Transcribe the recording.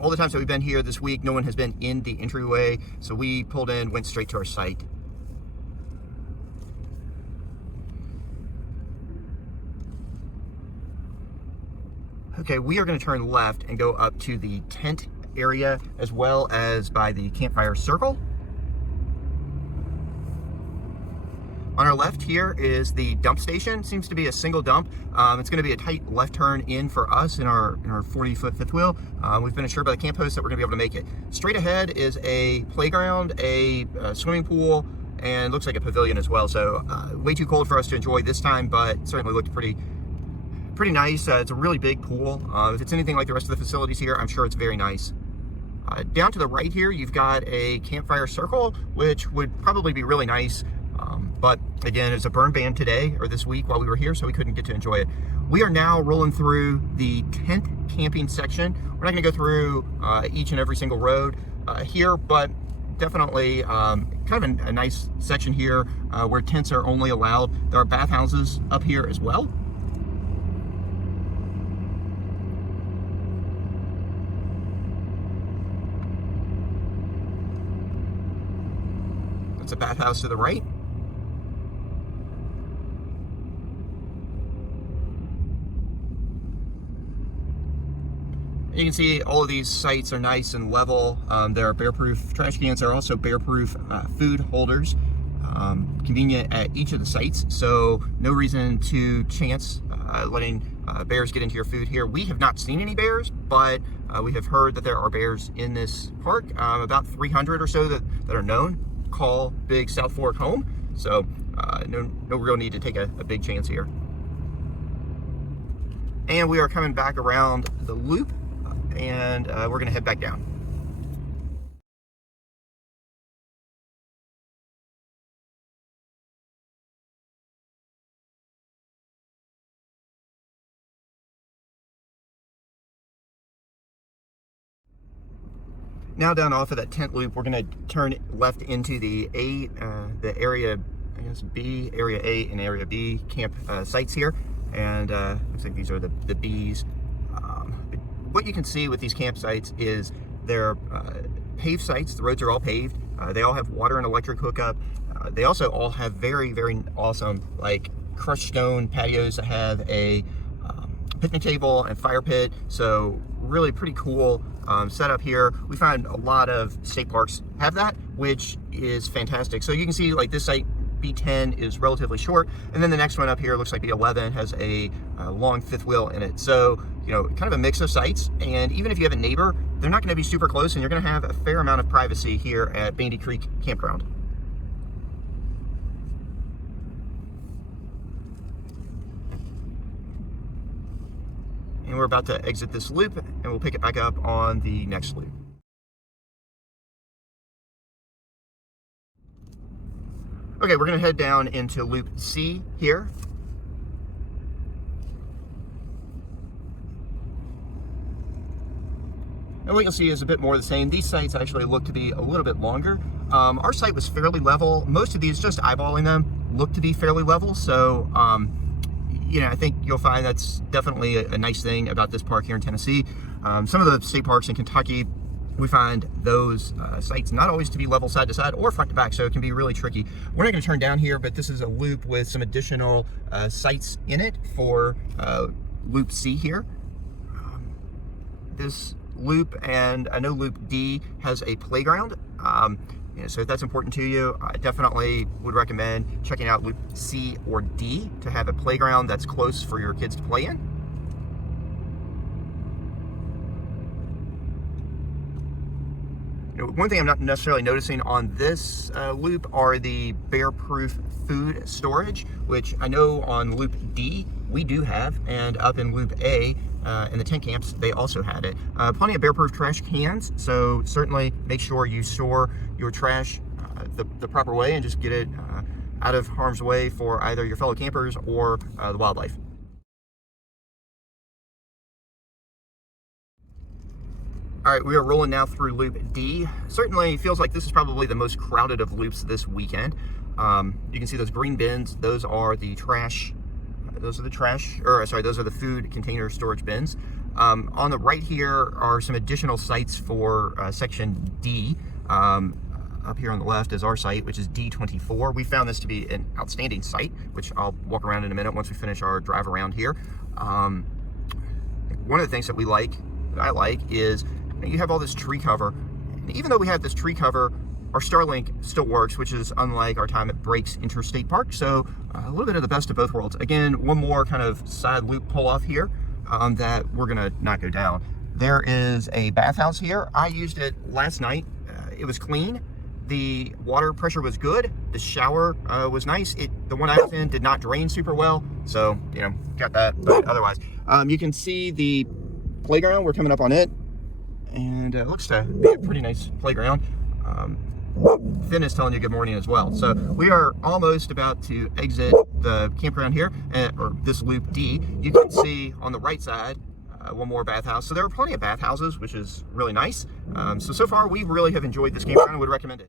all the times that we've been here this week, no one has been in the entryway, so we pulled in, went straight to our site. Okay, we are going to turn left and go up to the tent area as well as by the campfire circle. On our left here is the dump station. Seems to be a single dump. It's going to be a tight left turn in for us in our 40-foot fifth wheel. We've been assured by the camp host that we're going to be able to make it. Straight ahead is a playground, a swimming pool, and looks like a pavilion as well. So way too cold for us to enjoy this time, but certainly looked pretty nice. It's a really big pool. If it's anything like the rest of the facilities here, I'm sure it's very nice. Down to the right here, you've got a campfire circle, which would probably be really nice. But again, it's a burn ban today or this week while we were here, so we couldn't get to enjoy it. We are now rolling through the tent camping section. We're not going to go through each and every single road here, but definitely kind of a nice section here where tents are only allowed. There are bathhouses up here as well. That's a bathhouse to the right. You can see all of these sites are nice and level. There are bear-proof trash cans. There are also bear-proof food holders, convenient at each of the sites. So no reason to chance letting bears get into your food here. We have not seen any bears, but we have heard that there are bears in this park. About 300 or so that are known call Big South Fork home. So no real need to take a big chance here. And we are coming back around the loop, and we're going to head back down. Now down off of that tent loop, we're going to turn left into the area, I guess B, area A and area B camp sites here. And looks like these are the B's. What you can see with these campsites is they're paved sites. The roads are all paved. They all have water and electric hookup. They also all have very, very awesome, like, crushed stone patios that have a picnic table and fire pit. So really pretty cool setup here. We find a lot of state parks have that, which is fantastic. So you can see, like, this site B10 is relatively short, and then the next one up here looks like B11 has a long fifth wheel in it. So, you know, kind of a mix of sites, and even if you have a neighbor, they're not going to be super close, and you're going to have a fair amount of privacy here at Bandy Creek Campground. And we're about to exit this loop, and we'll pick it back up on the next loop. Okay, we're going to head down into Loop C here. And what you'll see is a bit more of the same. These sites actually look to be a little bit longer. Our site was fairly level. Most of these, just eyeballing them, look to be fairly level. So, you know, I think you'll find that's definitely a nice thing about this park here in Tennessee. Some of the state parks in Kentucky, we find those sites not always to be level side to side or front to back, so it can be really tricky. We're not going to turn down here, but this is a loop with some additional sites in it for Loop C here. This loop, and I know Loop D has a playground, you know, so if that's important to you, I definitely would recommend checking out Loop C or D to have a playground that's close for your kids to play in. You know, one thing I'm not necessarily noticing on this loop are the bear-proof food storage, which I know on Loop D we do have, and up in Loop A in the tent camps they also had it. Plenty of bear-proof trash cans, so certainly make sure you store your trash the proper way and just get it out of harm's way for either your fellow campers or the wildlife. All right, we are rolling now through Loop D. Certainly feels like this is probably the most crowded of loops this weekend. You can see those green bins. Those are the trash. Those are the trash, or sorry, those are the food container storage bins. On the right here are some additional sites for section D. Up here on the left is our site, which is D24. We found this to be an outstanding site, which I'll walk around in a minute once we finish our drive around here. One of the things that I like, is you have all this tree cover. And even though we have this tree cover, our Starlink still works, which is unlike our time at Breaks Interstate Park. So a little bit of the best of both worlds. Again, one more kind of side loop pull off here that we're gonna not go down. There is a bathhouse here. I used it last night. It was clean. The water pressure was good. The shower was nice. The one I was in did not drain super well. So, you know, got that. But otherwise, you can see the playground. We're coming up on it. And it looks to be a pretty nice playground. Finn is telling you good morning as well. So we are almost about to exit the campground here, or this loop D. You can see on the right side, one more bathhouse. So there are plenty of bathhouses, which is really nice. So far we really have enjoyed this campground and would recommend it.